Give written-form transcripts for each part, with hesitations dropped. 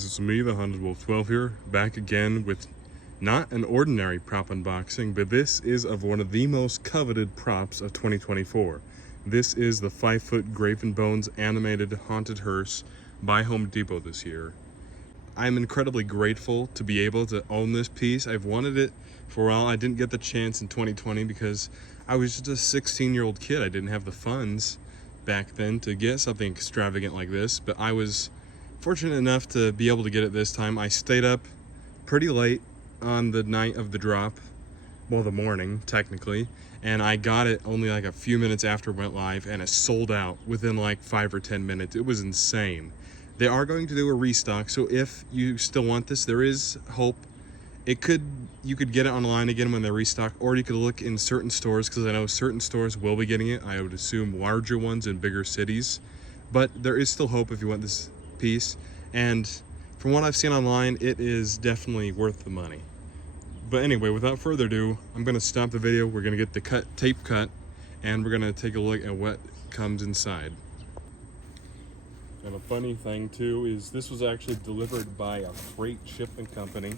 guys, it's me, the Haunted Wolf 12 here, back again with not an ordinary prop unboxing, but this is of one of the most coveted props of 2024. This is the 5-foot Graven Bones animated haunted hearse by Home Depot this year. I'm incredibly grateful to be able to own this piece. I've wanted it for a while. I didn't get the chance in 2020 because I was just a 16-year-old kid. I didn't have the funds back then to get something extravagant like this, but I was fortunate enough to be able to get it this time. I stayed up pretty late on the night of the drop, well, the morning technically, and I got it only like a few minutes after it went live, and it sold out within like 5 or 10 minutes. It was insane. They are going to do a restock, so if you still want this, there is hope. You could get it online again when they restock, or you could look in certain stores, because I know certain stores will be getting it. I would assume larger ones in bigger cities, but there is still hope if you want this piece. And from what I've seen online, it is definitely worth the money. But anyway, without further ado, I'm going to stop the video. We're going to get the tape cut, and we're going to take a look at what comes inside. And a funny thing too is this was actually delivered by a freight shipping company,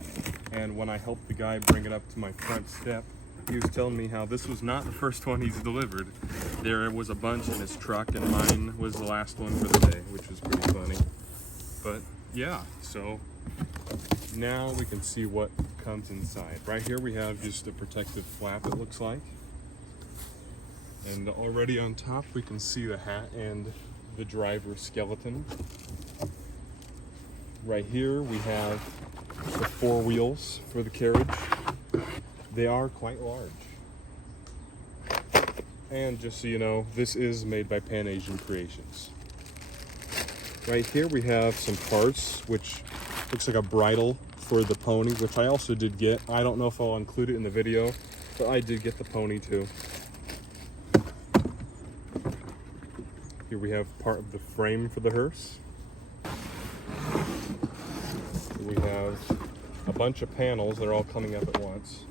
and when I helped the guy bring it up to my front step, he was telling me how this was not the first one he's delivered. There was a bunch in his truck, and mine was the last one for the day, which was pretty funny. But yeah, so now we can see what comes inside. Right here we have just a protective flap, it looks like. And already on top we can see the hat and the driver's skeleton. Right here we have the 4 wheels for the carriage. They are quite large. And just so you know, this is made by Pan Asian Creations. Right here we have some parts, which looks like a bridle for the pony, which I also did get. I don't know if I'll include it in the video, but I did get the pony too. Here we have part of the frame for the hearse. Here we have a bunch of panels that are all coming up at once.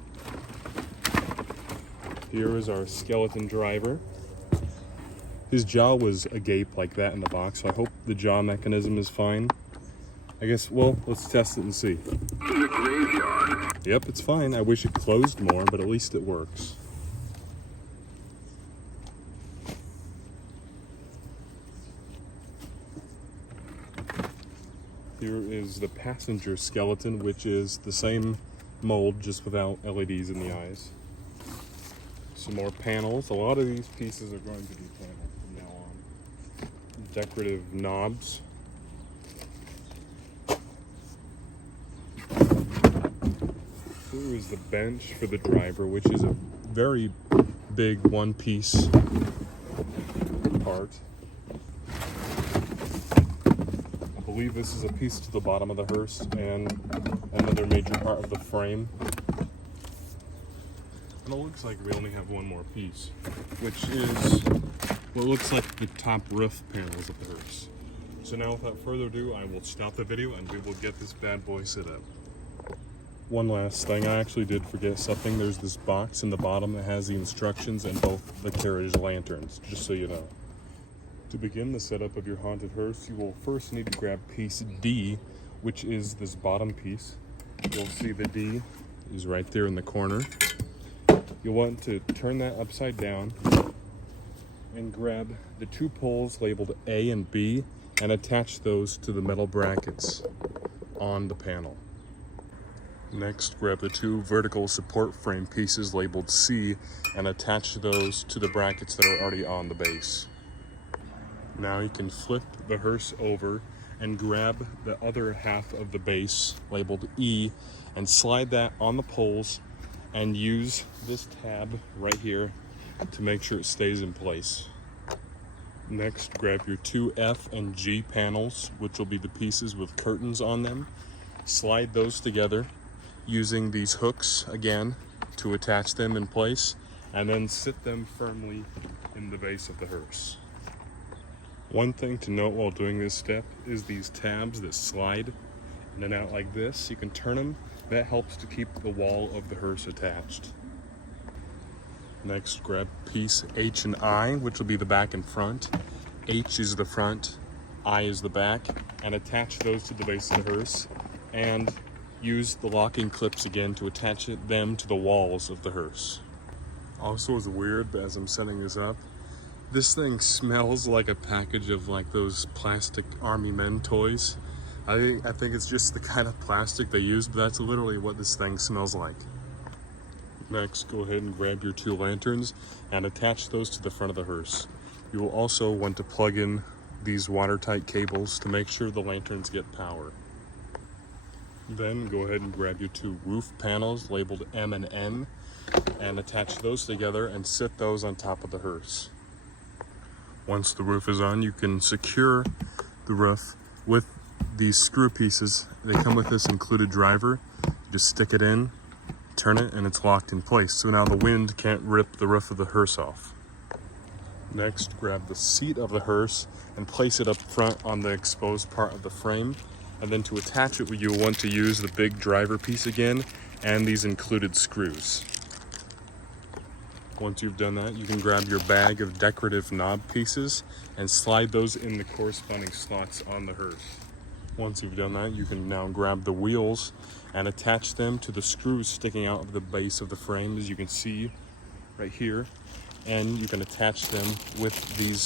Here is our skeleton driver. His jaw was agape like that in the box, so I hope the jaw mechanism is fine. I guess, well, let's test it and see. Yep, it's fine. I wish it closed more, but at least it works. Here is the passenger skeleton, which is the same mold, just without LEDs in the eyes. Some more panels. A lot of these pieces are going to be paneled from now on. Decorative knobs. Here is the bench for the driver, which is a very big one-piece part. I believe this is a piece to the bottom of the hearse and another major part of the frame. And it looks like we only have one more piece, which is what looks like the top roof panels of the hearse. So now, without further ado, I will stop the video and we will get this bad boy set up. One last thing, I actually did forget something. There's this box in the bottom that has the instructions and both the carriage lanterns, just so you know. To begin the setup of your haunted hearse, you will first need to grab piece D, which is this bottom piece. You'll see the D is right there in the corner. You'll want to turn that upside down and grab the 2 poles labeled A and B and attach those to the metal brackets on the panel. Next, grab the 2 vertical support frame pieces labeled C and attach those to the brackets that are already on the base. Now you can flip the hearse over and grab the other half of the base labeled E and slide that on the poles and use this tab right here to make sure it stays in place. Next, grab your 2 F and G panels, which will be the pieces with curtains on them. Slide those together using these hooks again to attach them in place, and then sit them firmly in the base of the hearse. One thing to note while doing this step is these tabs that slide in and out like this. You can turn them. That helps to keep the wall of the hearse attached. Next, grab piece H and I, which will be the back and front. H is the front, eye is the back, and attach those to the base of the hearse, and use the locking clips again to attach them to the walls of the hearse. Also, is weird, but as I'm setting this up, this thing smells like a package of like those plastic army men toys. I think it's just the kind of plastic they use, but that's literally what this thing smells like. Next, go ahead and grab your 2 lanterns and attach those to the front of the hearse. You will also want to plug in these watertight cables to make sure the lanterns get power. Then go ahead and grab your 2 roof panels labeled M and N and attach those together and sit those on top of the hearse. Once the roof is on, you can secure the roof with these screw pieces. They come with this included driver. You just stick it in, turn it, and it's locked in place. So now the wind can't rip the roof of the hearse off. Next, grab the seat of the hearse and place it up front on the exposed part of the frame. And then to attach it, you'll want to use the big driver piece again and these included screws. Once you've done that, you can grab your bag of decorative knob pieces and slide those in the corresponding slots on the hearse. Once you've done that, you can now grab the wheels and attach them to the screws sticking out of the base of the frame, as you can see right here. And you can attach them with these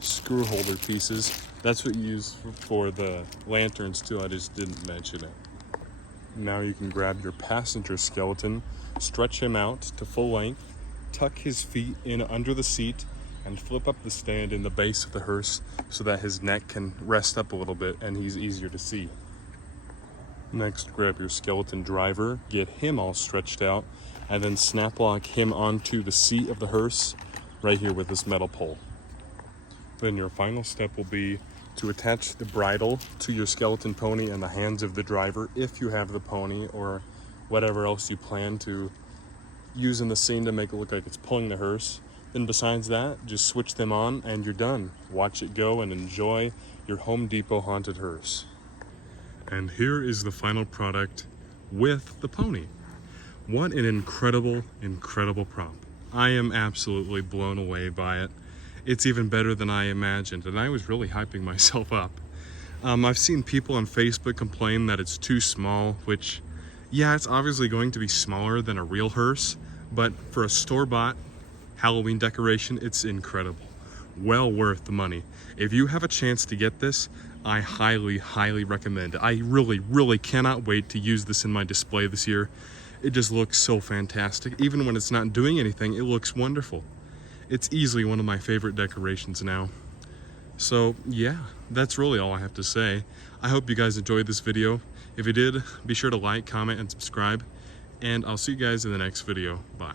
screw holder pieces. That's what you use for the lanterns too, I just didn't mention it. Now you can grab your passenger skeleton, stretch him out to full length, tuck his feet in under the seat, and flip up the stand in the base of the hearse so that his neck can rest up a little bit and he's easier to see. Next, grab your skeleton driver, get him all stretched out, and then snap lock him onto the seat of the hearse right here with this metal pole. Then your final step will be to attach the bridle to your skeleton pony and the hands of the driver if you have the pony, or whatever else you plan to use in the scene to make it look like it's pulling the hearse. Then besides that, just switch them on and you're done. Watch it go and enjoy your Home Depot haunted hearse. And here is the final product with the pony. What an incredible, incredible prop. I am absolutely blown away by it. It's even better than I imagined, and I was really hyping myself up. I've seen people on Facebook complain that it's too small, which, yeah, it's obviously going to be smaller than a real hearse, but for a store-bought Halloween decoration, it's incredible. Well worth the money. If you have a chance to get this, I highly, highly recommend it. I really, really cannot wait to use this in my display this year. It just looks so fantastic. Even when it's not doing anything, it looks wonderful. It's easily one of my favorite decorations now. So yeah, that's really all I have to say. I hope you guys enjoyed this video. If you did, be sure to like, comment, and subscribe. And I'll see you guys in the next video. Bye.